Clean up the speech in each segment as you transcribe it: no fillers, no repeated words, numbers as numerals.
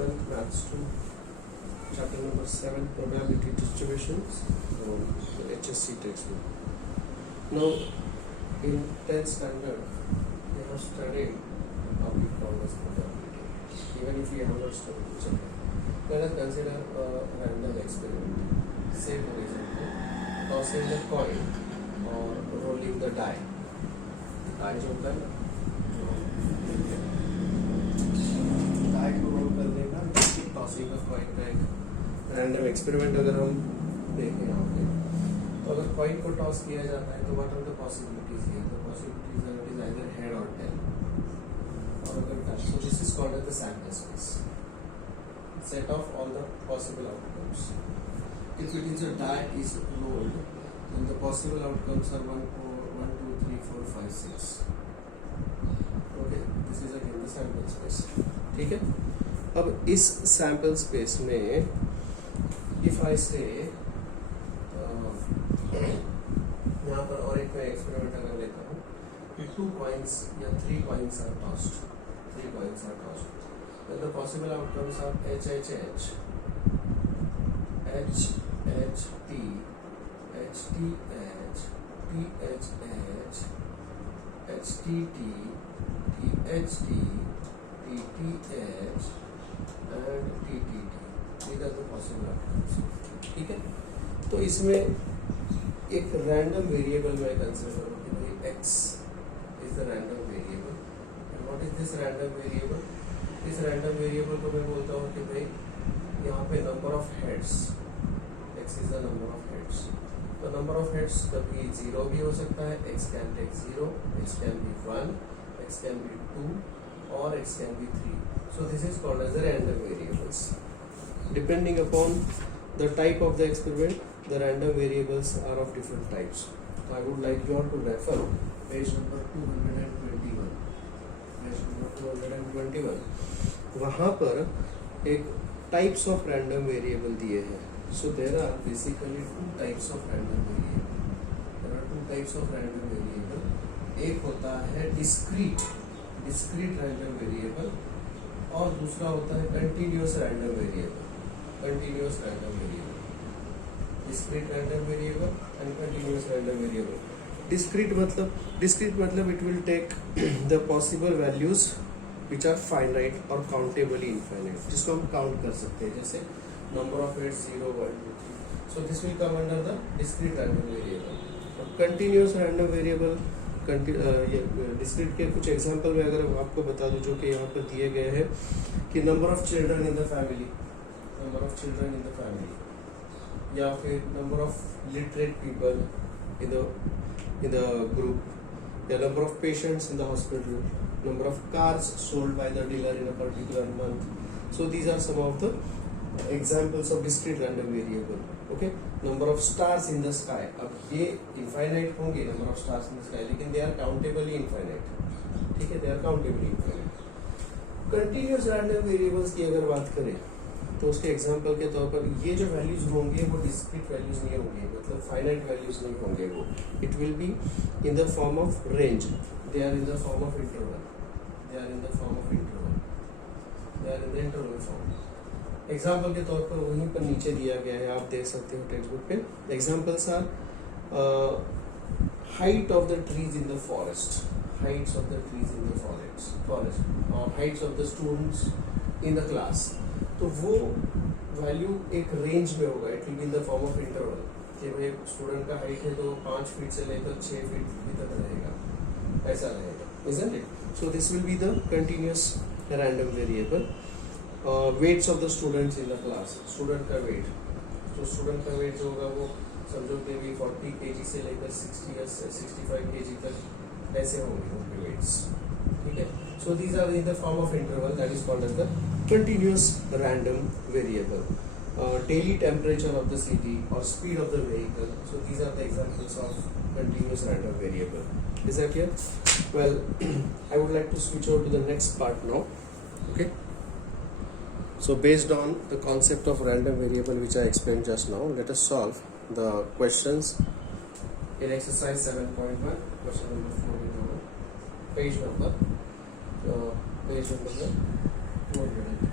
12th Maths 2, chapter number 7, probability distributions from the HSC textbook. Now, in 10th standard, we have studied how we progress probability. Even if we have not studied each other, let us consider a random experiment. Say, for example, tossing the coin or rolling the die. Die जो होता है ना, die को role करने का tossing of coin का एक random experiment अगर हम देखें यहाँ पे, तो अगर कॉइन को टॉस किया जाता है तो what are the possibilities here? The possibilities are it is either head और टेल, और अगर टच, so this is called as the sample space, set of all the possible outcomes. If it is a die is rolled, then the possible outcomes are 1, 2, 3, 4, 5, 6. Okay, this is again the sample space. ठीक है? अब इस sample space में if I say यहाँ पर और एक मैं एक्सपेरिमेंट अगर लेता हूँ कि 2 coins या 3 coins are tossed, 3 coins are tossed. Then the possible outcomes are HHH, HHT, HTH, THH, HTT, THT, TTH and TTT. These are the possible outcomes. ठीक है? तो इसमें एक रैंडम वेरिएबल मैं कंसिडर करूँ कि भाई x is the random variable. And what is this random variable? इस रैंडम वेरिएबल को मैं बोलता हूँ कि भाई यहाँ पे number of heads, x is the number of heads. तो नंबर ऑफ हेड्स कभी 0 भी हो सकता है, x can take 0, x can be 1, x can be 2 और x can be 3. So this is called as the random variables. Depending upon the type of the experiment, the random variables are of different types. So I would like you all to refer page number 221. Page number 221. वहाँ पर एक types of random variable दिए हैं. So there are basically 2 types of random variable. There are 2 types of random variable. एक होता है discrete random variable और दूसरा होता है continuous random variable. Continuous random variable, discrete random variable and continuous random variable. Discrete मतलब it will take the possible values which are finite or countably infinite, जिसको हम काउंट कर सकते हैं, जैसे number of heads 0, 1, 2, 3. So this will come under the discrete random variable. और continuous random variable, discrete के कुछ एग्जांपल में अगर आपको बता दूं जो कि यहाँ पर दिए गए हैं कि number of children in the family, या फिर number of literate people in the group, या number of patients in the hospital, number of cars sold by the dealer in a particular month. So these are some of the examples of discrete random variable. Okay, number of stars in the sky. अब ये infinite होंगे number of stars in the sky, लेकिन they are countably infinite. ठीक है, they are countably infinite. Continuous random variables की अगर बात करें तो उसके एग्जाम्पल के तौर पर ये जो वैल्यूज होंगे वो डिस्क्रीट वैल्यूज नहीं होंगे, मतलब फाइनाइट वैल्यूज नहीं होंगे. वो it will be in the form of range. They are in the form of interval. Form. Example के तौर पर वहीं पर नीचे दिया गया है, आप देख सकते हो टेक्स्ट बुक पे. Examples are height of the trees in the forest, heights of the trees in the forest और heights of the students in the class. तो वो वैल्यू एक रेंज में होगा. It will be in the form of interval कि भाई student का height है तो 5 फीट से लेकर 6 फीट तक रहेगा, ऐसा रहेगा, isn't it? So this will be the continuous random variable. Weights of the students in the class, student का weight, तो student का weight जो होगा वो समझो कि भी 40 kg से लेकर 60 या 65 kg तक ऐसे होंगे उनके weights. ठीक है? So these are in the form of interval, that is called as the continuous random variable. Daily temperature of the city or speed of the vehicle. So these are the examples of continuous random variable. Is that clear? Well, I would like to switch over to the next part now. Okay. So based on the concept of random variable which I explained just now, let us solve the questions in exercise 7.1, question number 4 page number 400.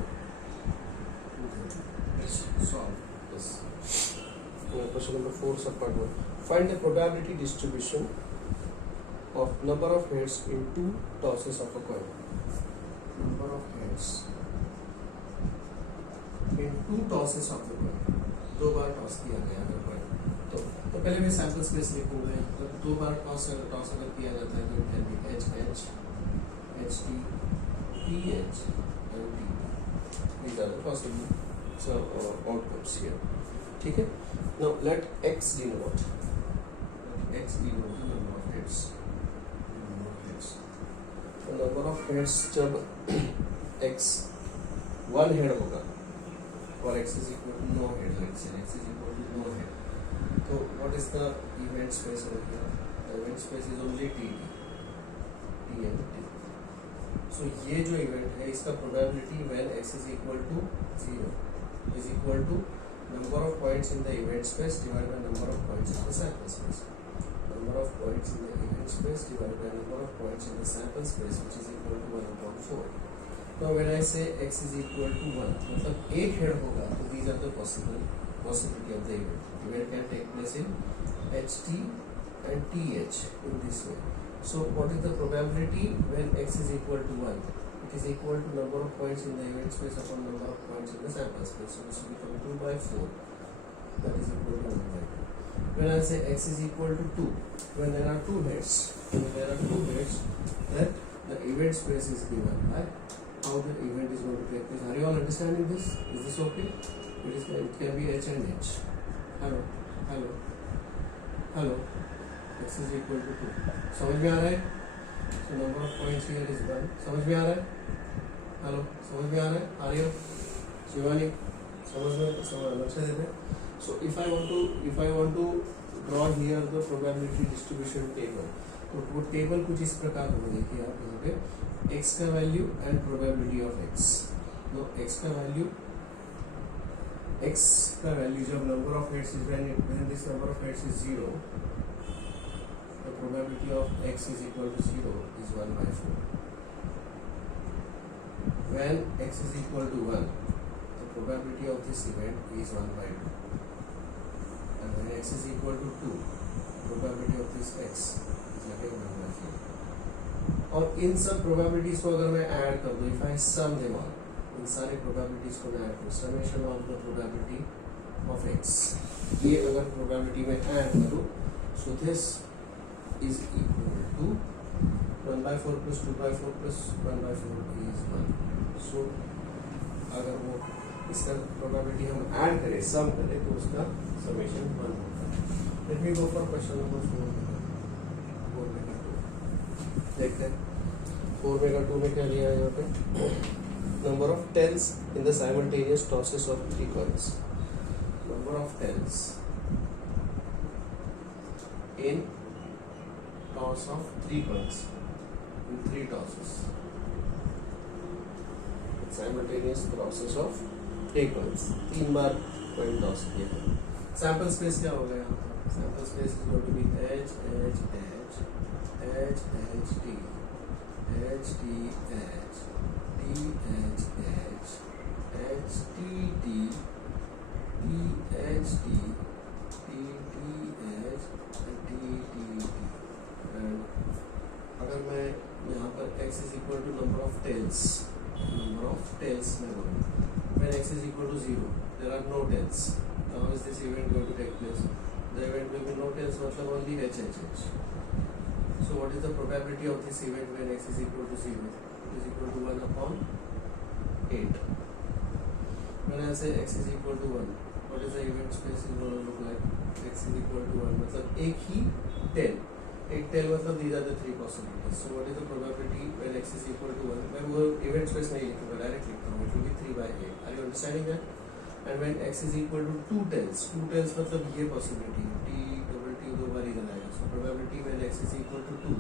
Question number 4 सब part 1. Find the probability distribution of number of heads in two tosses of a coin. Number of heads in two tosses of the coin. दो बार toss किया गया है coin. तो पहले मैं sample space लिखूंगा. मतलब दो बार टॉस अगर किया जाता है तो it can B H H H T T H and T. These are the possible outcomes here. ठीक है. Now let x denote. X denote the number of heads. Number of heads. The number of heads जब x one head होगा और x is equal to no head. Let's say x is equal to no head. So what is the event space over here? The event space is only t and t. So ये जो event है इसका probability when x is equal to 0 is equal to number of points in the event space divided by number of points in the sample space. Number of points in the event space divided by number of points in the sample space, which is equal to 1/4. Now when I say x is equal to 1, मतलब एक head होगा तो these are the possibility of the event. Event can take place in ht and th in this way. So what is the probability when x is equal to 1? It is equal to number of points in the event space upon number of points in the sample space. So this will become 2/4. That is equal to 1/2. When I say x is equal to 2, when there are two heads, then the event space is given by how the event is going to take place. Are you all understanding this? Is this okay? It can be h and h. Hello. X is equal to 2. समझ में आ रहा है? So number of points here is 1. समझ में आ रहा है? Hello, समझ में आ रहा है? आ रही हो? शिवानी, समझ अच्छे से. So if I want to draw here the probability distribution table, तो वो टेबल कुछ इस प्रकार होगा. देखिए आप यहाँ पे x का value and probability of x. तो x का वैल्यू जब number of heads is when this number of heads is 0, the probability of x is equal to 0 is 1/4. When x is equal to 1, the probability of this event is 1/2. And when x is equal to 2, the probability of this x is again 1/4. और इन सब probabilities को अगर मैं add कर दूँ, if I sum them all, इन सारे probabilities को मैं ऐड करूँ, summation of the probability of x, ये अगर probability में ऐड करूँ, so this is equal to 1/4 plus 2/4 plus 1/4 is 1. So अगर वो इसका probability हम ऐड करें, सम करें, तो उसका summation 1 होगा. Let me go for question number 4 में 2. देखते हैं 4 में 2 में क्या दिया है यहाँ पे. Number of tails in the simultaneous tosses of 3 coins. Number of tails in toss of 3 coins in 3 tosses. Simultaneous process of 3 coins. 3 bar coin toss किया है. Sample space क्या हो गया यहाँ पर? Sample space is going to be h h h h h t h t h t h h h t t t h t t t h t t t. अगर मैं यहाँ पर x is equal to number of tails में बोलूँ, when x is equal to 0, there are no tails. How is this event going to take place? The event will be no tails, मतलब only h h h. So what is the probability of this event when x is equal to 0? It is equal to 1/8. When I say x is equal to 1, what is the event space is going to look like? X is equal to 1 मतलब एक ही tail. एक tail मतलब these are the 3 possibilities. So what is the probability when x is equal to 1? मैं वो event space नहीं लिखूँगा, direct लिखता हूँ. It will be 3/8. Are you understanding that? And when x is equal to 2 tails मतलब ये possibility है. t दो बार इधर आएगा. So probability when x is equal to 2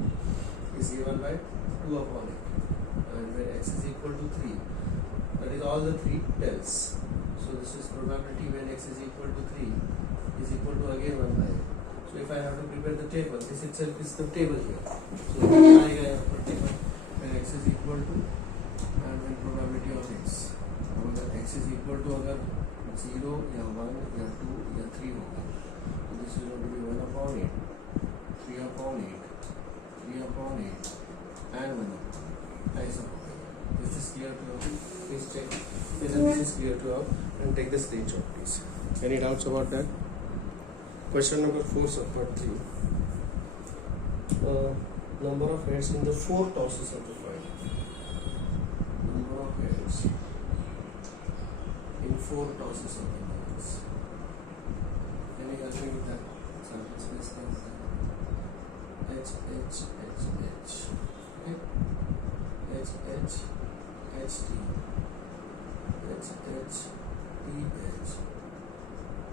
is given by 2/8. And when x is equal to 3, that is all the 3 tails. So this is probability when x is equal to 3 is equal to again 1/8. So if I have to prepare the table, this itself is the table here. So क्या आएगा यहाँ पर table? When x is equal to and when probability of x. अब अगर x is equal to अगर 0 या 1 या 2 या 3 होगा, This is going to be 1 upon 8, 3 upon 8, 3 upon 8, and 1 upon 8. ऐसा हो गया. This is clear to all? Please check whether this is clear to all and take the screenshot, please. Any doubts about that? Question number 4, sub part 3. Number of heads in the 4 tosses of the coin. Number of heads in 4 tosses of the coins. Can you help me with that? Sample space things. H, H, H, H. Okay? H, H, H, T. H, H, T, H.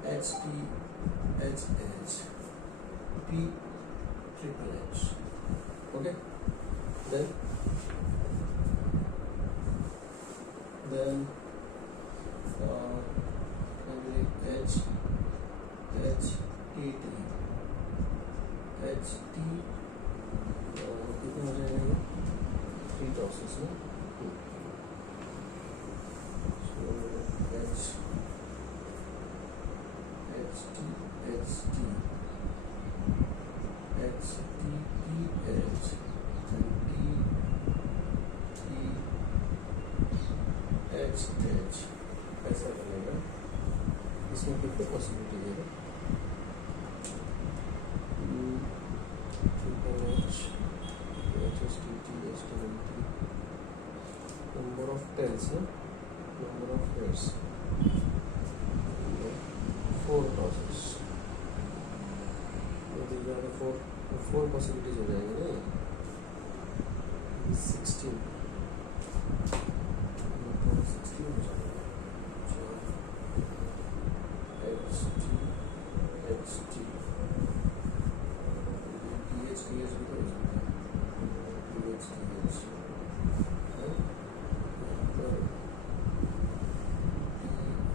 H, T, H, H. T, triple H. Okay, then H, H, T, T, H, T, कितना हो जाएगा ये? 3 tosses ना? So H, H, T, H, T, H, T, T, H, and T, T, H, H. ऐसा बनेगा. इसमें कितने possibility है? Triple H, H, T, T, H, T, T. Number of tails, ना? Number of hairs. 4 tosses. These are the 4 possibilities हो जाएंगे ना. 16 हो जाएगा. H, T, H, T. TH, TH भी तो हो सकता है. TH,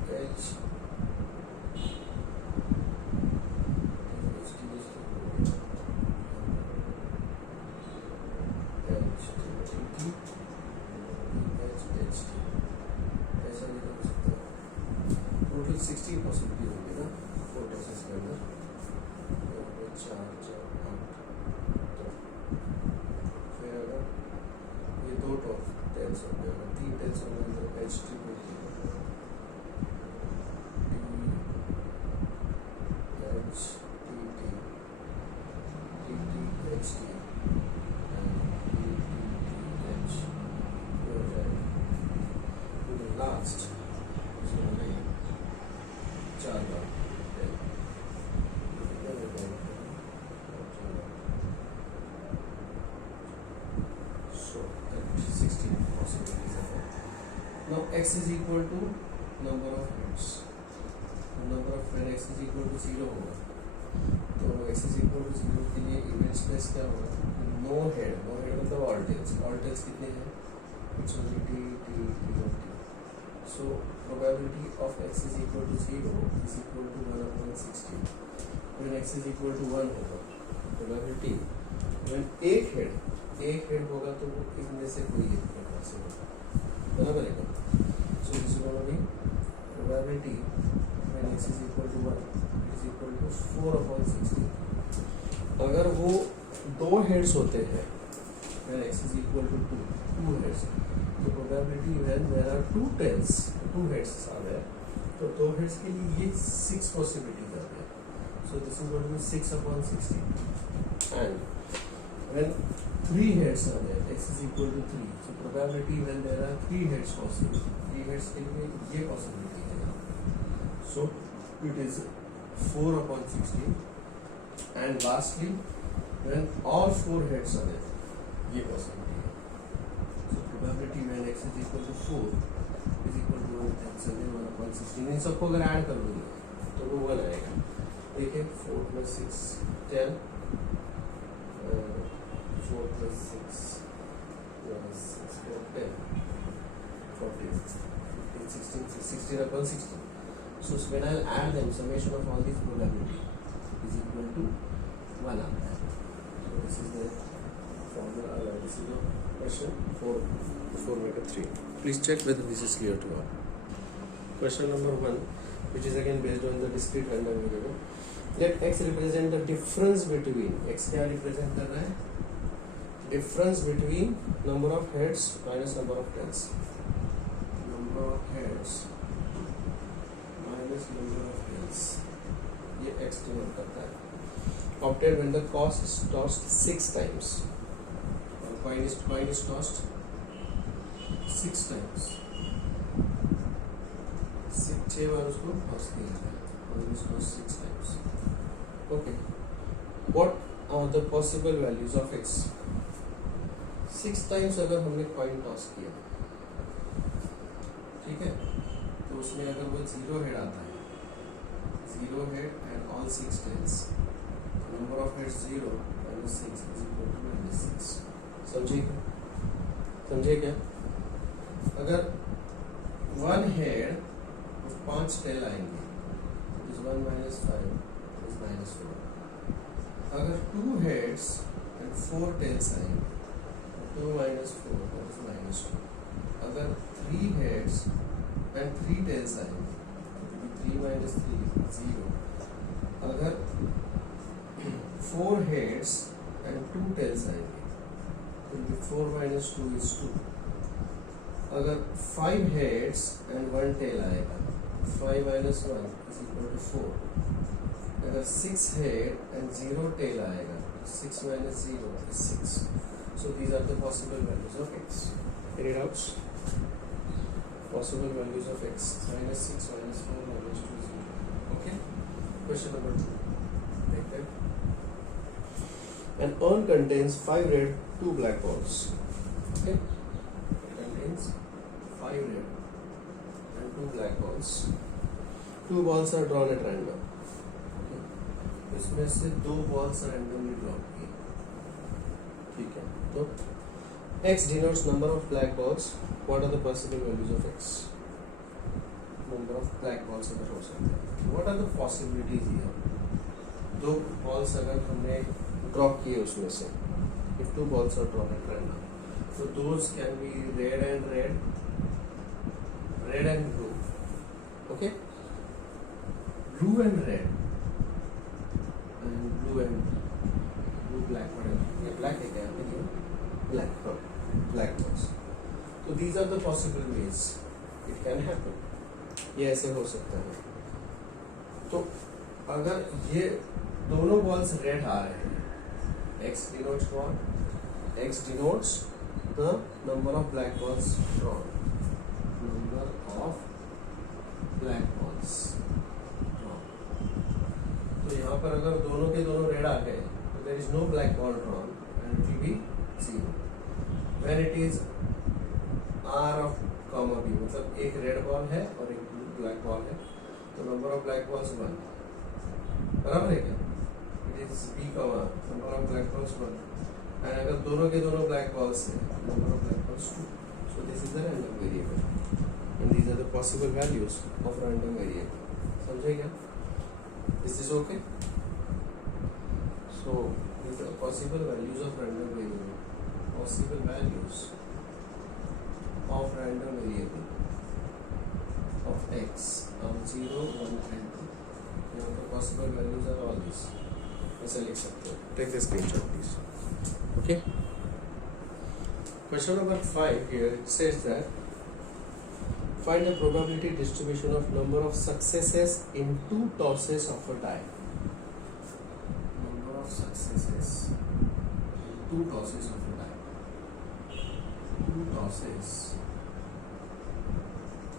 TH. TH. Total 16 possibility होगी ना 4 tosses के अंदर. 4 4 8. फिर अगर ये 2 टेल्स हो गए, 3 टेल्स हो गए तो H T T H T T T T H T and T T H. हो जाएगा. लास्ट इसमें नहीं 4 बार. So that 16 possibilities are there. Now x is equal to number of heads. Number of when x is equal to 0 होगा तो x is equal to 0 के लिए image space क्या होगा? नो हेड मतलब ऑल टेल्स कितने हैं? It's only t t t of t. So probability of x is equal to 0 is equal to 1 upon 16. When x is equal to 1 होगा probability when एक head होगा तो वो इनमें से कोई एक हेड से होगा. बराबर है क्या? So this is going to be probability when x is equal to 1 is equal to 4 upon 16. अगर वो 2 हेड्स होते हैं when x is equal to 2 heads, तो probability when there are 2 tails, 2 heads are there, तो 2 heads के लिए ये 6 possibilities are there. So this is going to be 6 upon 16. And when 3 heads are there, x is equal to 3. So probability when there are 3 heads possible, 3 heads के लिए ये possibility है यहाँ. So it is 4 upon 16. And lastly, when all 4 heads are there, ये possibility है. So probability when x is equal to 4 is equal to 1 upon 16. इन सबको अगर add कर दोगे तो वो 1 आएगा. देखिए 4 plus 6 10. 4 plus 6 plus 6 4 10 14 15 16 16 upon 16. So when I'll add them, summation of all these probability is equal to 1 आता है. So this is the formula. This is the question 4 4 3. Please check whether this is clear to all. Question number 1. which is again based on the discrete random variable. Let x represent the difference between, x क्या represent कर रहा है, difference between number of heads minus number of tails, number of heads minus number of tails, ये x denote करता है. Obtained when the cost is tossed 6 times, coin is tossed 6 times, 6 बार उसको toss किया है, coin is tossed 6 times. Okay, what are the possible values of x? 6 times अगर हमने coin toss किया, ठीक है, तो उसमें अगर वो 0 head आता है, 0 head and all 6 tails, number of heads 0 minus 6 is equal to minus 6. समझे क्या? अगर 1 head 5 tail आएंगे, it is 1 minus 5 is minus 4. अगर 2 heads and 4 tails आएंगे, 2 minus 4 that is minus 2. अगर 3 heads and 3 tails आएंगे, तो 3 minus 3 is 0. अगर 4 heads and 2 tails आएंगे, तो 4 minus 2 is 2. अगर 5 heads and 1 tail आएगा, 5 minus 1 is equal to 4. अगर 6 head and 0 tail आएगा, 6 minus 0 is 6. So these are the possible values of x. Any doubts? Possible values of x: minus 6, minus 4, minus 2, 0. Okay. Question number 2. Take that. An urn contains 5 red, 2 black balls. Okay. It contains 5 red and 2 black balls. 2 balls are drawn at random. Okay. इसमें से 2 balls randomly drawn किए. ठीक है. तो x denotes number of black balls. What are the possible values of x? Number of black balls अगर हो सकते हैं. What are the possibilities here? 2 balls अगर हमने draw किए उसमें से, if 2 balls are drawn at random, so those can be red and red, red and blue. Okay? Blue and red, and blue and blue black, whatever. ये black है क्या? Black, हाँ, black balls. So these are the possible ways it can happen. ये ऐसे हो सकता है. तो अगर ये दोनों balls red आ रहे हैं, x denotes what? X denotes the number of black balls drawn. Number of black balls drawn. तो यहाँ पर अगर दोनों के दोनों red आ गए, तो there is no black ball drawn and it will be 0. When it is R of comma B, मतलब एक रेड बॉल है और एक ब्लैक बॉल है, तो नंबर ऑफ ब्लैक बॉल्स 1. बराबर है क्या? It is B comma number of black balls 1. And अगर दोनों के दोनों ब्लैक बॉल्स हैं, number of black balls 2. So this is the random variable and these are the possible values of random variable. समझे क्या? This is okay. So these are possible values of random variable. Possible values of random variable of x of 0, 1 and 2. यहाँ पर possible values are all these. ऐसे लिख सकते हो. Take the screenshot please. Okay. Question number 5 here it says that find the probability distribution of number of successes in 2 tosses of a die. Number of successes in 2 tosses of a die. 2 tosses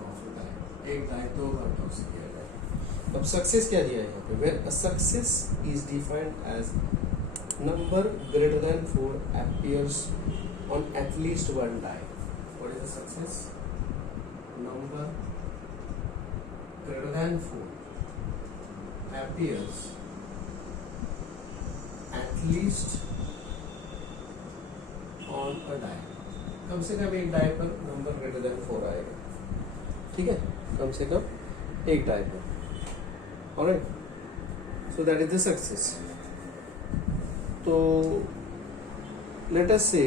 of a die. एक die 2 बार toss किया जाए. अब success क्या दिया है यहाँ पे? Where a success is defined as number greater than 4 appears on at least one die. What is the success? Number greater than 4 appears at least on a die. कम से कम एक डाई पर नंबर ग्रेटर देन 4 आएगा. ठीक है, कम से कम एक die पर. Alright, so that is the success. तो लेट अस से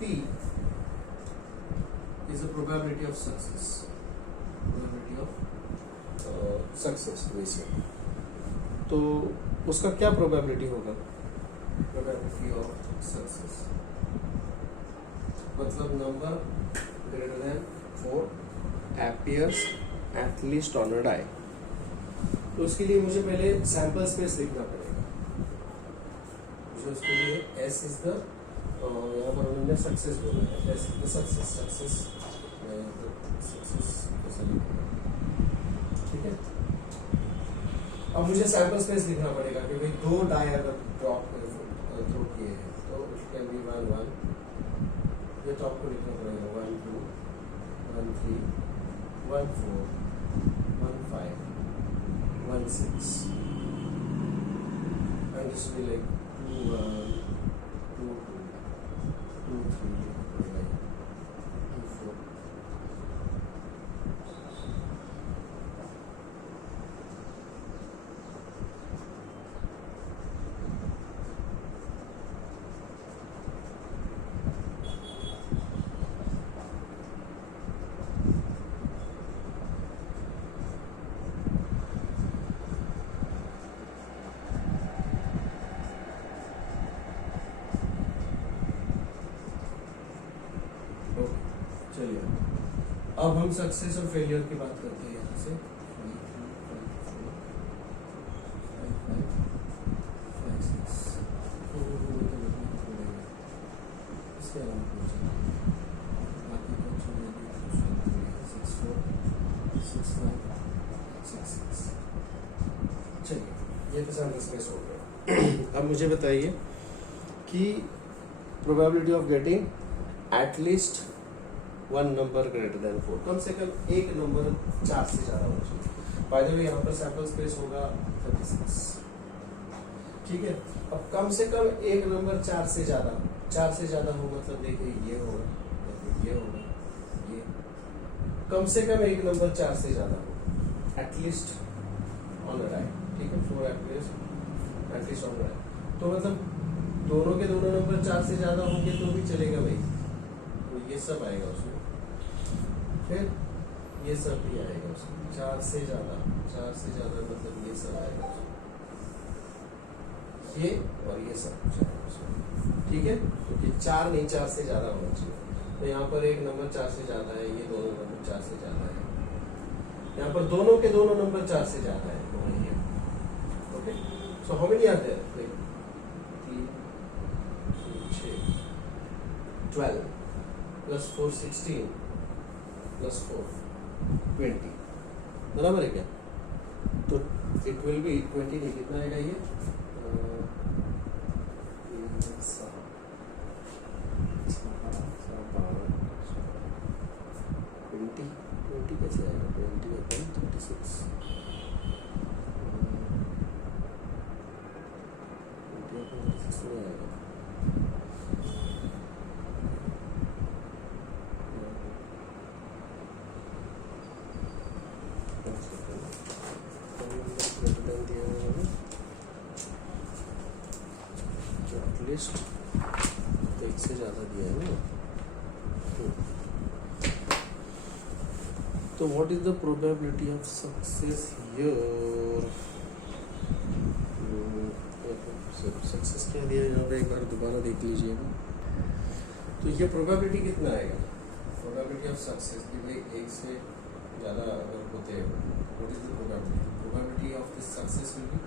P is the probability of success. Probability of success basic, तो उसका क्या प्रोबेबिलिटी होगा? प्रोबेबिलिटी ऑफ सक्सेस मतलब number greater than 4 appears at least on a die। तो उसके लिए मुझे पहले सैंपल स्पेस लिखना पड़ेगा। मुझे उसके लिए S इज द, यहाँ पर उन्होंने सक्सेस बोला है, S is the success, success मैं यहाँ पर सक्सेस कैसे लिखूँगा, ठीक है। अब मुझे सैंपल स्पेस लिखना पड़ेगा कि भाई 2 डाई अगर ड्रॉप थ्रो किए हैं तो इट कैन बी 1 1, ये टॉप को लिखना पड़ेगा 1 2 1 3 1 4 1 5 1 6 and this will be like 2 1 2 2 2 3 like 2 4। चलिए अब हम सक्सेस और फेलियर की बात करते हैं यहाँ से। 5 चलिए ये तो सैंपल स्पेस हो गया। अब मुझे बताइए कि probability of getting at least 1 number greater than 4, कम से कम एक नंबर 4 से ज़्यादा होना चाहिए। बाय द वे यहाँ पर सैंपल स्पेस होगा 36, ठीक है। अब कम से कम एक नंबर 4 से ज़्यादा हो मतलब देखिए ये होगा या फिर ये होगा, ये कम से कम एक नंबर 4 से ज़्यादा हो एटलीस्ट ऑन द राइट, ठीक है। 4 एटलीस्ट ऑन द राइट, तो मतलब दोनों के दोनों नंबर 4 से ज़्यादा होंगे तो भी चलेगा भाई, तो ये सब आएगा उसमें, फिर ये सब भी आएगा उसमें। 4 से ज़्यादा मतलब ये सब आएगा उसमें, ये और ये सब कुछ आएगा उसमें, ठीक है। क्योंकि 4 नहीं 4 से ज़्यादा होना चाहिए, तो यहाँ पर एक नंबर 4 से ज़्यादा है, ये दोनों नंबर 4 से ज़्यादा है, यहाँ पर दोनों के दोनों नंबर 4 से ज़्यादा है, तो वही है। ओके, सो हाउ मेनी आते हैं? 3 6 12 प्लस 4 16 प्लस 4 20, बराबर है क्या? तो इट विल बी 20 नहीं, कितना आएगा ये? 20 कैसे आएगा? 20/36 20/36 नहीं आएगा। एटलीस्ट एक से ज़्यादा दिया है ना, तो what is the probability of success here? Success क्या दिया यहाँ पे, एक बार दोबारा देख लीजिएगा। तो ये प्रोबेबिलिटी कितना आएगा? प्रोबेबिलिटी ऑफ सक्सेस की भाई एक से ज़्यादा अगर होते हैं, what is the probability of this success will be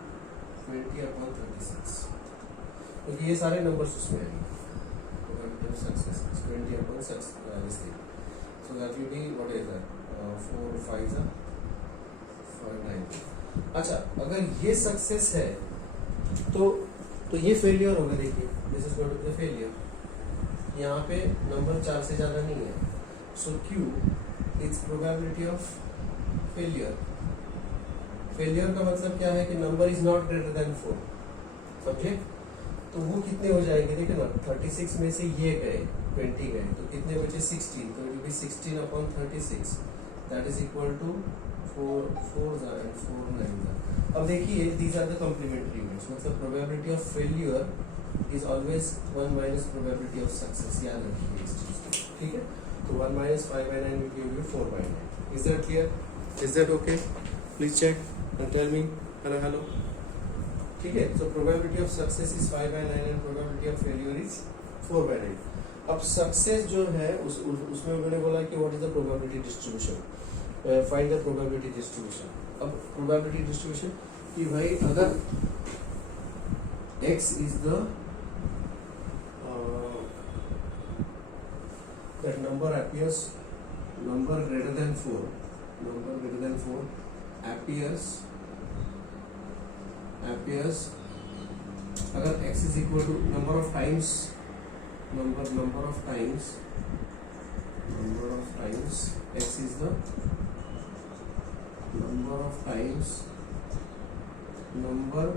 20/36, क्योंकि ये सारे नंबर्स उसमें आएंगे। Probability of success 20/36, so that will be what is that? 4 5 5 9। अच्छा, अगर ये सक्सेस है तो ये फेलियर होगा। देखिए this is going to be failure. यहाँ पे नंबर 4 से ज़्यादा नहीं है, so Q is probability of failure. Failure का मतलब क्या है कि number is not greater than 4, समझे? तो वो कितने हो जाएंगे? देखिए ना, 36 में से ये गए 20 गए, तो कितने बचे? 16, तो it will be 16/36, that is equal to 4 4 and 4 9। अब देखिए these are the complementary units, मतलब probability of failure is always 1 minus probability of success, याद रखिए इस चीज को, ठीक है। तो 1 - 5/9 will give you 4/9। Is that clear? Is that okay? Please check and tell me. Hello. ठीक है. So probability of success is 5/9 and probability of failure is 4/9. अब सक्सेस जो है उसमें मैंने बोला कि what is the probability distribution, find the probability distribution. अब प्रोबेबिलिटी डिस्ट्रीब्यूशन कि भाई अगर x is the that number appears, number greater than 4 appears अगर x is equal to number of times x is the number of times number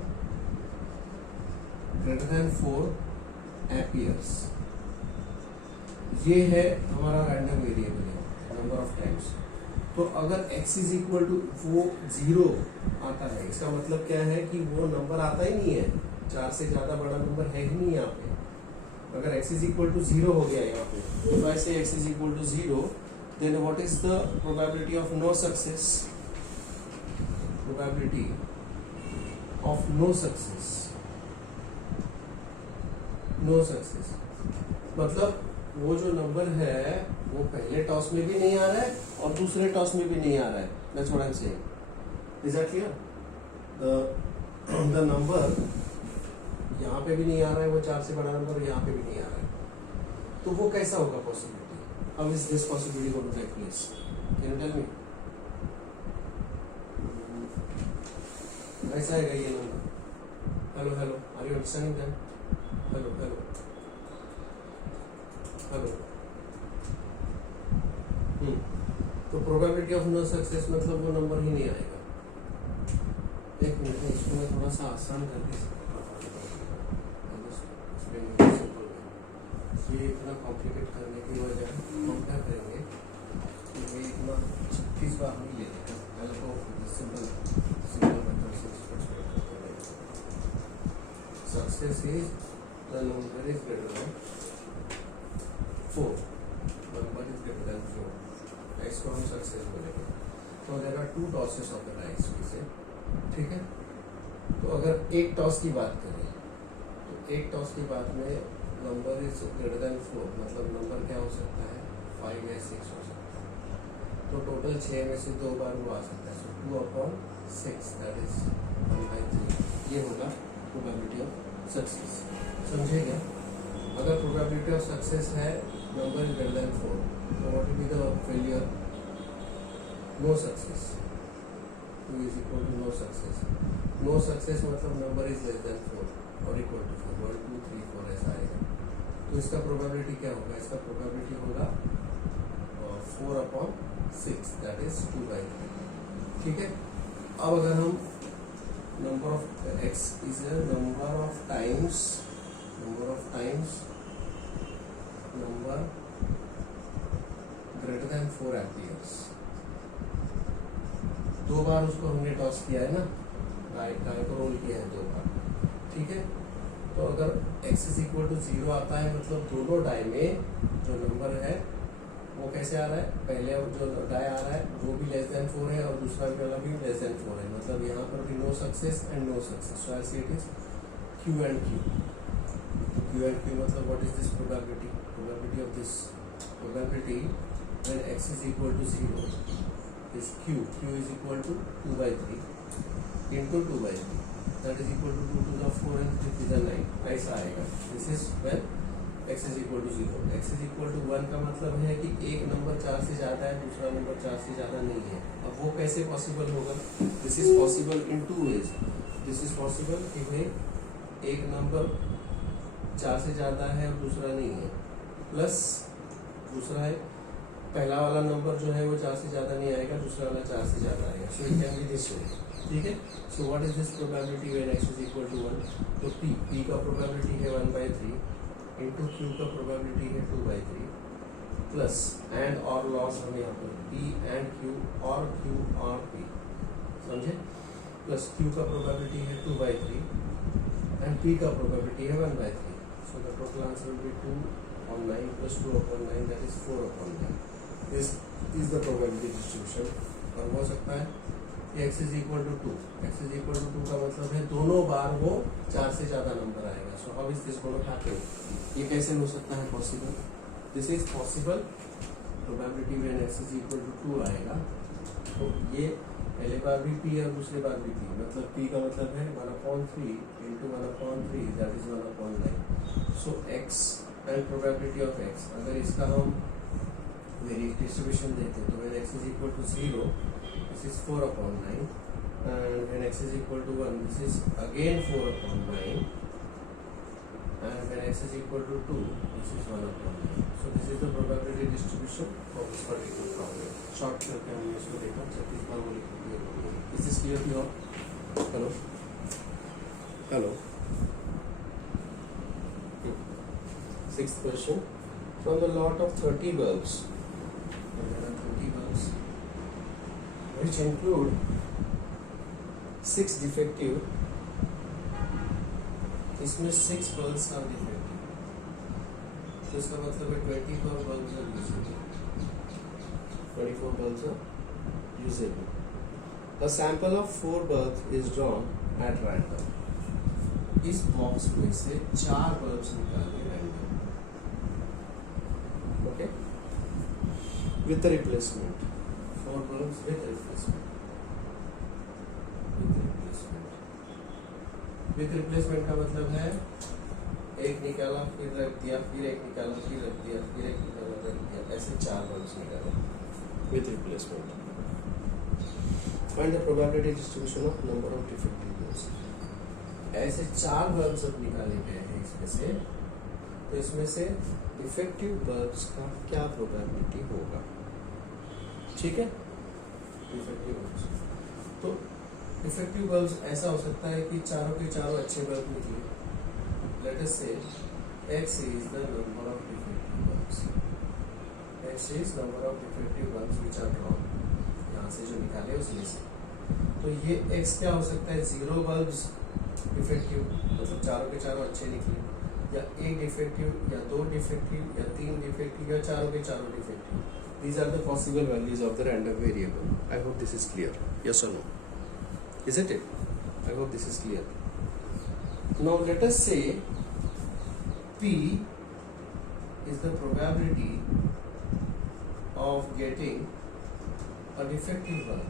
greater than 4 appears. ये है हमारा random variable है number of times. तो अगर x is equal to वो 0 आता है, इसका मतलब क्या है कि वो नंबर आता ही नहीं है, 4 से ज्यादा बड़ा नंबर है ही नहीं यहाँ पे. अगर x इज इक्वल टू 0 हो गया यहाँ पे, if I say x is equal to 0, then what is the probability of no success? Probability of no success मतलब वो जो नंबर है वो पहले टॉस में भी नहीं आ रहा है और दूसरे टॉस में भी नहीं आ रहा है. That's what I'm saying. Is that clear? The number यहाँ पे भी नहीं आ रहा है, वो 4 से बड़ा नंबर यहाँ पे भी नहीं आ रहा है. तो वो कैसा होगा possibility? How is this possibility going to take place? Can you tell me? कैसा है ये number? Hello. Are you understanding that? Hello. तो प्रोबेबिलिटी ऑफ नो सक्सेस मतलब वो नंबर ही नहीं आएगा. एक मिनट में इसको मैं थोड़ा सा आसान करके ये इतना कॉम्प्लिकेट करने की वजह हम क्या करेंगे कि ये इतना 36 बार नहीं ले लेगा. पहले तो सिंपल मेथड से success is the number is greater than 4. Number is greater than 4. इसको हम सक्सेस बोलेंगे. तो there are 2 tosses of the dice से. ठीक है. तो अगर एक टॉस की बात करें तो एक टॉस की बात में नंबर इज ग्रेटर देन 4 मतलब नंबर क्या हो सकता है, 5 या 6 हो सकता है. तो टोटल 6 में से 2 बार वो आ सकता है. So 2/6 that is 1/3. ये होगा प्रोबेबिलिटी ऑफ सक्सेस. समझे क्या? अगर प्रोबेबिलिटी ऑफ सक्सेस है नंबर इज ग्रेटर देन 4, तो what will be the failure? No success. 2 is equal to no success. No success मतलब नंबर इज लेस देन 4 और equal to 4. 1 2 3 4 ऐसा आएगा. तो इसका प्रोबेबिलिटी क्या होगा? इसका प्रोबेबिलिटी होगा 4/6 दैट इज 2/3. ठीक है. अब अगर हम number of x is number of times number greater than 4 appears. 2 बार उसको हमने टॉस किया है ना, डाई को रोल किया है 2 बार. ठीक है. तो अगर x इज इक्वल टू 0 आता है मतलब दोनों डाई में जो नंबर है वो कैसे आ रहा है? पहले जो डाई आ रहा है वो भी लेस देन 4 है और दूसरा वाला भी लेस देन 4 है. मतलब यहाँ पर भी no success and no success. So I say it is Q and Q. Q and Q मतलब what is this probability? Probability of this probability when x is equal to 0 is Q. Q is equal to 2/3 into 2/3. That is equal to 2 to the 4 and 3 to the 9. ऐसा आएगा. This is when x is equal to 0. x is equal to 1 का मतलब है कि एक number 4 से ज़्यादा है, दूसरा नंबर 4 से ज़्यादा नहीं है. अब वो कैसे पॉसिबल होगा? This is possible in 2 ways. This is possible कि भाई एक नंबर 4 से ज़्यादा है और दूसरा नहीं है, प्लस दूसरा है पहला वाला नंबर जो है वो 4 से ज़्यादा नहीं आएगा, दूसरा वाला 4 से ज़्यादा आएगा. So it can be this way. ठीक है. So what is this probability when x is equal to 1? तो p का प्रोबेबिलिटी है 1/3 इंटू q का प्रोबेबिलिटी है 2/3 प्लस एंड और लॉस हम यहाँ पर p एंड q और q और p. समझे? प्लस q का प्रोबेबिलिटी है 2/3 एंड p का प्रोबेबिलिटी है 1/3. So the total answer will be 2/9 plus 2/9 that is 4/9. This is the probability distribution. और हो सकता है कि x is equal to 2, x is equal to 2 का मतलब है दोनों बार वो 4 से ज़्यादा नंबर आएगा। So how is this going to happen? ये कैसे हो सकता है possible? This is possible. Probability when x is equal to 2 आएगा तो ये पहले बार भी p और दूसरे बार भी p, मतलब p का मतलब है 1/3 into 1/3 that is 1/9। So x and probability of x, अगर इसका हम वेरिएट डिस्ट्रीब्यूशन देते हैं तो when x is equal to 0 this is 4/9 and when x is equal to 1 this is again 4/9 and when x is equal to 2 this is 1/9. So this is the probability distribution of this particular problem. Short करके हमने इसको देखा 36 बार वो लिख दिया। Is this clear to you all? Hello? Hello? Sixth question. From the lot of 30 bulbs, there are 30 bulbs which include 6 defective, इसमें 6 bulbs are defective, तो इसका मतलब है 24 bulbs are usable, 24 bulbs are usable. A sample of 4 bulbs is drawn at random. इस box में से 4 bulbs निकालने random, okay, with replacement, 4 bulbs with replacement, with replacement का मतलब है एक निकाला फिर रख दिया, फिर एक निकाला फिर रख दिया, फिर एक निकाला रख दिया, ऐसे 4 बल्ब्स निकाले with replacement. Find the probability distribution of number of defective bulbs. ऐसे 4 बल्ब्स अब निकाले गए हैं इसमें से, तो इसमें से डिफेक्टिव बल्ब्स का क्या प्रोबेबिलिटी होगा? ठीक है, डिफेक्टिव बल्ब्स, तो डिफेक्टिव बल्ब्स ऐसा हो सकता है कि चारों के चारों अच्छे बल्ब निकले। लेट अस से x is the number of defective bulbs, x is number of defective bulbs which are drawn, यहाँ से जो निकाले उसमें से, तो ये x क्या हो सकता है? 0 बल्ब्स डिफेक्टिव, मतलब चारों के चारों अच्छे निकले, या 1 डिफेक्टिव, या 2 डिफेक्टिव, या 3 डिफेक्टिव, या चारों के चारों defective. These are the possible values of the random variable. I hope this is clear. Yes or no? Isn't it? I hope this is clear. Now let us say P is the probability of getting a defective bulb.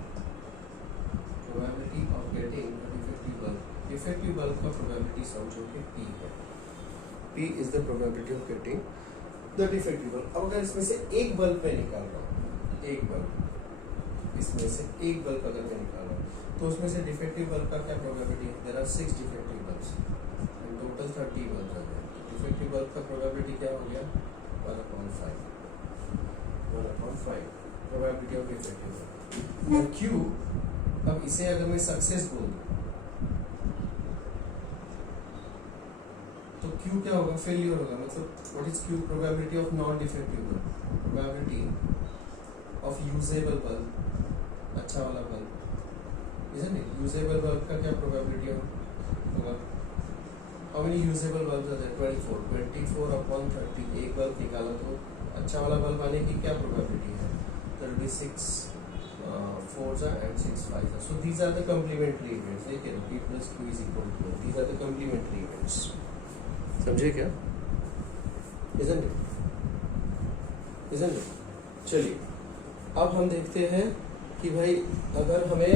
Probability of getting a defective bulb. Defective bulb का probability समझो कि P है. P is the probability of getting the defective bulb. अब अगर इसमें से एक bulb मैं निकाल रहा हूँ, एक बल्ब, इसमें से एक बल्ब अगर मैं निकाल रहा हूँ, तो उसमें से डिफेक्टिव बल्ब का क्या प्रोबेबिलिटी है? There are 6 defective bulbs and total 30 bulbs आ गए। डिफेक्टिव बल्ब का प्रोबेबिलिटी क्या हो गया? 1/5, 1/5 प्रोबेबिलिटी ऑफ डिफेक्टिव बल्ब। और Q, अब इसे अगर मैं सक्सेस बोल दूं तो Q क्या होगा? फेलियर होगा। मतलब what is Q? Probability of non defective bulb, probability of usable bulb, अच्छा वाला bulb, isn't it? Usable bulb का क्या प्रोबेबिलिटी होगा? How many usable bulbs are there? 24, 24/30। एक बल्ब निकाला तो अच्छा वाला बल्ब आने की क्या प्रोबेबिलिटी है? There will be 6 4s and 6 5s. So these are the complementary events. देखिए P plus Q is equal to, these are the complementary events. समझे क्या? Isn't it? Isn't it? चलिए अब हम देखते हैं कि भाई अगर हमें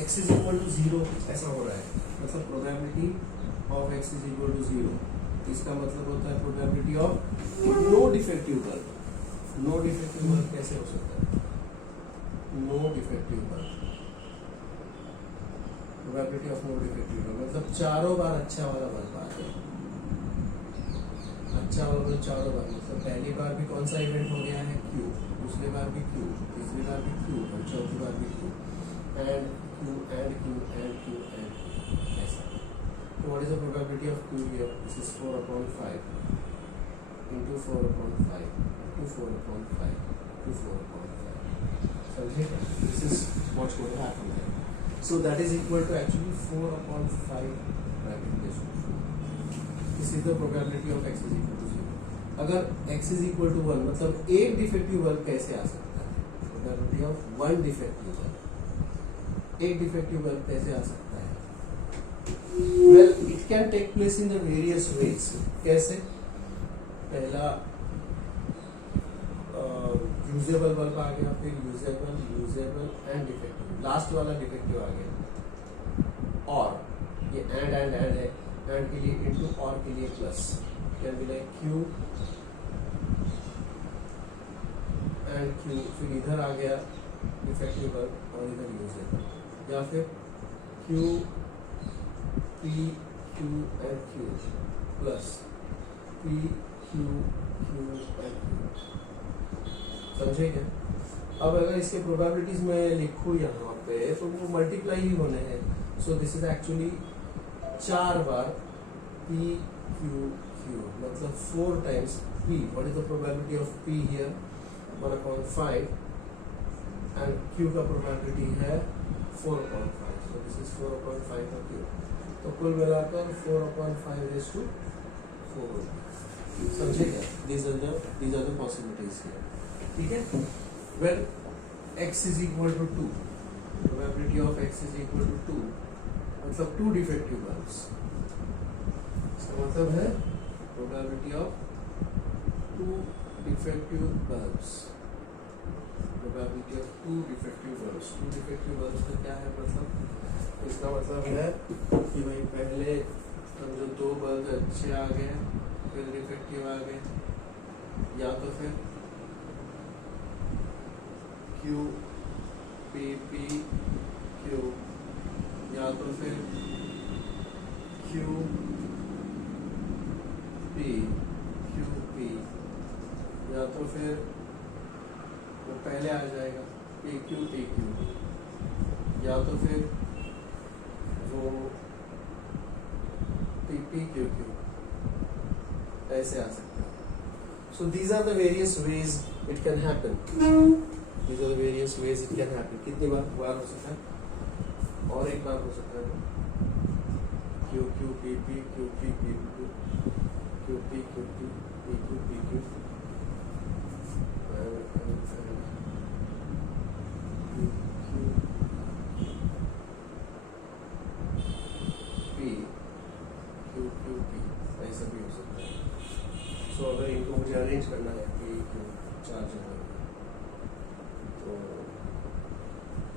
x is equal to 0 ऐसा हो रहा है, मतलब probability of x is equal to 0, इसका मतलब होता है probability of no defective bulb. No defective bulb कैसे हो सकता है? No defective bulb, probability of no defective bulb मतलब चारों बार अच्छा वाला बल्ब आ गया, अच्छा वाला बल्ब चारों बार, मतलब पहली बार भी कौन सा इवेंट हो गया है? Q, दूसरी बार भी Q, तीसरी बार भी Q और चौथी बार भी Q, and Q and Q and Q and Q ऐसा। So what is the probability of Q here? This is 4/5 into 4/5 to 4/5 to 4/5. समझिए? This is what's going to happen here. So that is equal to actually 4/5 bracket. This is the probability of x is equal to 0. अगर x is equal to 1 मतलब एक defective bulb कैसे आ सकता है, probability of one defective bulb, एक defective bulb कैसे आ सकता है? Well it can take place in the various ways. कैसे? पहला यूजेबल बल्ब आ गया, फिर यूजेबल एंड डिफेक्टिव, लास्ट वाला डिफेक्टिव आ गया, और ये एंड है, एंड के लिए इनटू और के लिए plus, can be like Q and Q, फिर इधर आ गया डिफेक्टिव बल्ब और इधर यूजेबल, या फिर Q P Q and Q plus P Q Q and Q. समझे क्या? अब अगर इसके प्रोबेबिलिटीज में लिखूँ यहाँ पे तो वो मल्टीप्लाई ही होने हैं। सो this is actually 4 bar P Q Q, मतलब 4 times P. What is the probability of P here? 1/5 and Q का probability है 4/5. So this is 4/5 का Q. तो कुल मिलाकर 4/5 raised to 4. समझे क्या? These are the possibilities here. ठीक है? When x is equal to 2, probability of x is equal to 2, मतलब 2 defective bulbs. इसका मतलब है probability of 2 defective bulbs. Probability of 2 defective bulbs. 2 defective bulbs का क्या है मतलब? इसका मतलब है कि भाई पहले समझो 2 बल्ब अच्छे आ गए, फिर डिफेक्टिव आ गए, या तो फिर Q P P Q, या तो फिर Q P Q P, या तो फिर वो पहले आ जाएगा P Q P Q, या तो फिर वो P P Q Q, ऐसे आ सकता है। So these are the various ways it can happen. These are the various ways it can happen. कितनी बार हो सकता है? और एक बार हो सकता है Q Q P P Q P P Q Q P Q P P Q P Q P Q Q P, ऐसा भी हो सकता है। सो अगर इनको मुझे अरेंज करना है P Q 4 जगह, तो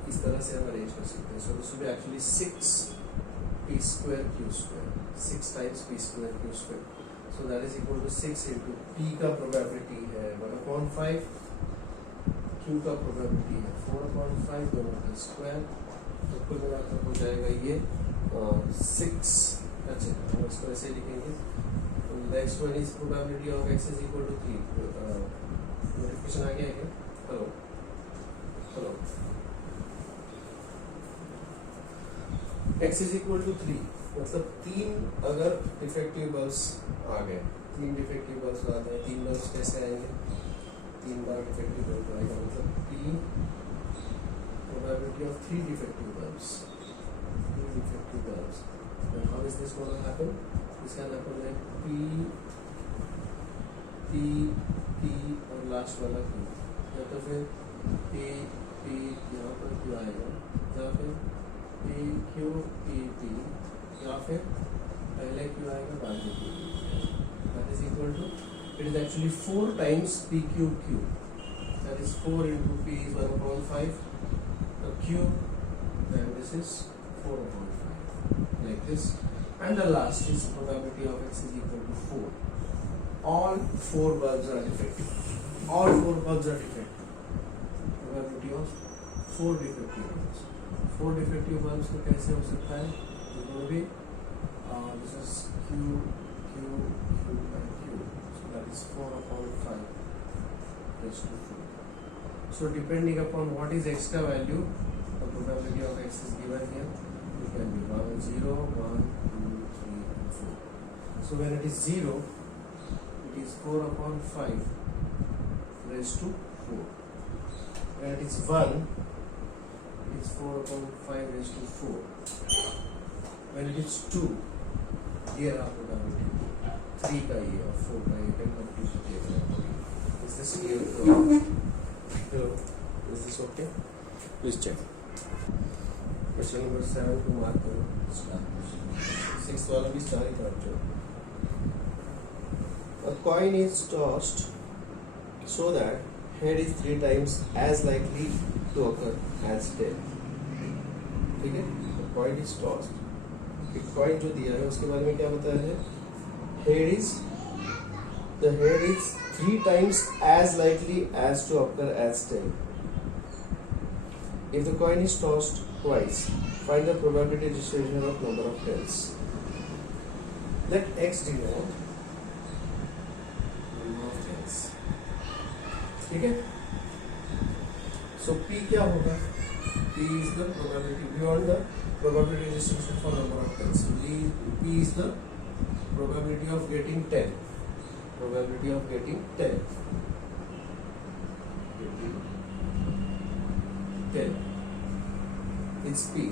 इस तरह से हम अरेंज कर सकते हैं। So this will be actually 6 P square Q square, 6 times P square Q square. So that is equal to 6 into P का probability है 1/5, Q का probability है 4/5, दोनों का स्क्वायर, तो कुल मिलाकर हो जाएगा ये 6। अच्छा, हम इसको ऐसे लिखेंगे। तो next one is probability of x is equal to 3. Notification आ गया है क्या? Hello hello, x is equal to 3 मतलब 3 अगर डिफेक्टिव बल्ब्स आ गए, 3 डिफेक्टिव बल्ब्स आते हैं, 3 बल्ब्स कैसे आएंगे? 3 बार डिफेक्टिव बल्ब आएगा, मतलब P probability of 3 defective bulbs. 3 defective bulbs. And how is this going to happen? This can happen like P और लास्ट वाला Q, या तो फिर P यहाँ पर Q आएगा, या फिर P Q P, या फिर पहले Q आएगा बाद में Q। That is equal to, it is actually 4 times P Q Q. That is 4 into P is 1/5 Q, and this is 4/5 like this. And the last is probability of x is equal to 4. All 4 bulbs are defective. All 4 bulbs are defective. Probability of 4 defective bulbs. 4 defective bulbs को कैसे हो सकता है? तो भी this is Q and Q. So that is 4/5 raised to 4. So depending upon what is extra value, the probability of x is given here. It can be 1, 0, 1, 2, 3, and 4. So when it is 0, it is 4/5 raised to 4. When it is 1, it is 4/5 raised to 4. When it is 2, here are probability. 3 का ये और 4 का ये can complete the table. Is this clear? Hello. Is this okay? Please check. Question number 7 को mark करो. Start. 6th वाला भी star ही काट दो. A coin is tossed so that head is 3 times as likely to occur as tail. ठीक है? The coin is tossed. एक coin जो दिया है उसके बारे में क्या बताया है? The head is 3 times as likely as to occur as tail. If the coin is tossed twice, find the probability distribution of number of tails. Let x denote number of tails. ठीक है? So P क्या होगा? P is the probability beyond the probability distribution for number of tails. P is the probability of getting 10. Probability of getting 10. 10. It's P.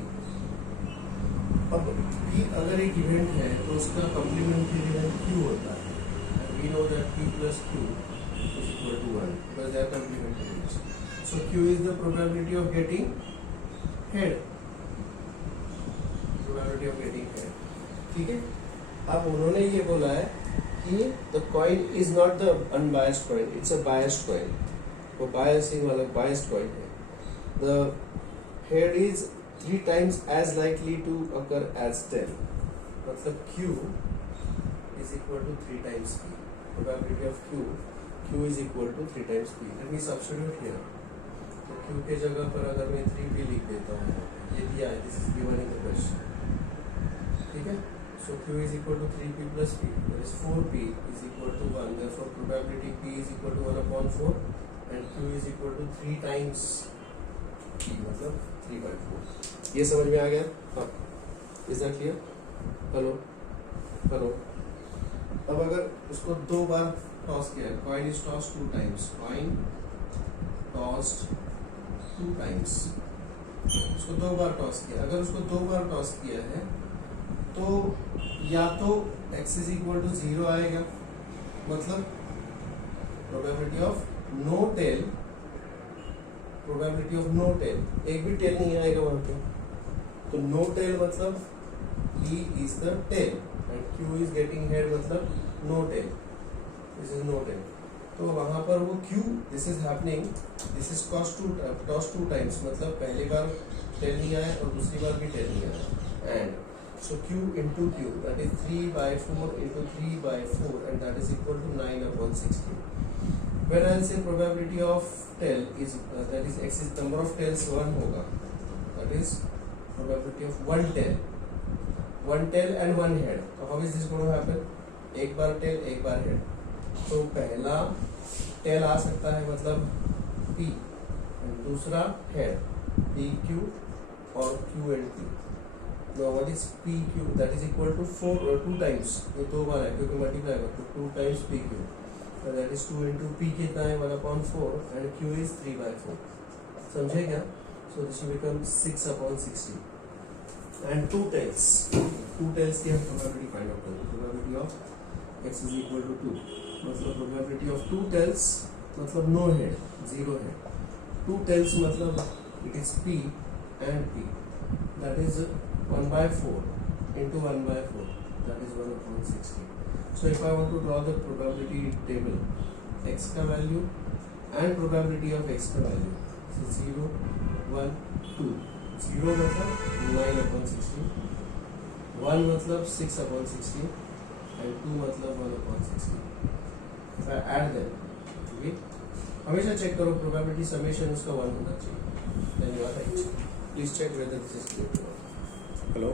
अब P अगर एक event है तो उसका कॉम्प्लीमेंट्री इवेंट Q होता है. And we know that P plus Q is equal to 1 because they are complementary events. So Q is the probability of getting head. Probability of getting head. ठीक है? अब उन्होंने ये बोला है कि the coin is not the unbiased coin, it's a biased coin. वो biasing वाला biased coin है. The head is 3 times as likely to occur as tail. मतलब Q is equal to 3 times P. Probability of Q is equal to 3 times P. Let me substitute here. तो Q के जगह पर अगर मैं 3P लिख देता हूँ, ये दिया है, this is given in the question. ठीक है? So Q is equal to 3P plus P. That is 4P is equal to 1. Therefore, probability P is equal to 1 upon 4 and Q is equal to 3 times P, मतलब 3 by 4. ये समझ में आ गया? हाँ. Is that clear? Hello? Hello? अब अगर उसको 2 बार toss किया है, coin is tossed 2 times. Coin tossed 2 times. उसको 2 बार टॉस किया. अगर उसको 2 बार टॉस किया है तो या तो x is equal to 0 आएगा, मतलब probability of no tail, probability of no tail, एक भी tail नहीं आएगा वहाँ पे, तो no tail मतलब P is the tail and Q is getting head मतलब no tail, this is no tail, तो वहाँ पर वो Q, this is happening, this is tossed 2 times, मतलब पहली बार tail नहीं आया और दूसरी बार भी tail नहीं आया, and so Q into Q, that is 3 by 4 into 3 by 4 and that is equal to 9 upon 16. Whereas the probability of tail is, that is x is number of tails 1 होगा, that is probability of 1 tail and 1 head. So how is this going to happen? एक बार tail, एक बार head. तो पहला tail आ सकता है मतलब P and दूसरा head PQ और Q and P. Now what is PQ? That is equal to 2 times. ये 2 बार है क्योंकि मल्टीप्लाई कर तो 2 times PQ. So that is 2 into P कितना है 1 upon 4 and Q is 3 by 4. समझे क्या? So this will become 6 upon 60. And 2 tails. 2 tails की हम probability find out करेंगे. Probability of x is equal to 2. मतलब probability of 2 tails मतलब no head, 0 head. 2 tails मतलब it is P and P. That is 1 by 4 into 1 by 4, that is 1 upon 60. So if I want to draw the probability table, x का value and probability of x का value, so 0, 1, 2. 0 मतलब 9 upon 60, 1 मतलब 6 upon 60 and 2 मतलब 1 upon 60. If I add them, okay, हमेशा check करो probability summation उसका 1 होना चाहिए, then you are right. Please check whether this is clear. Hello.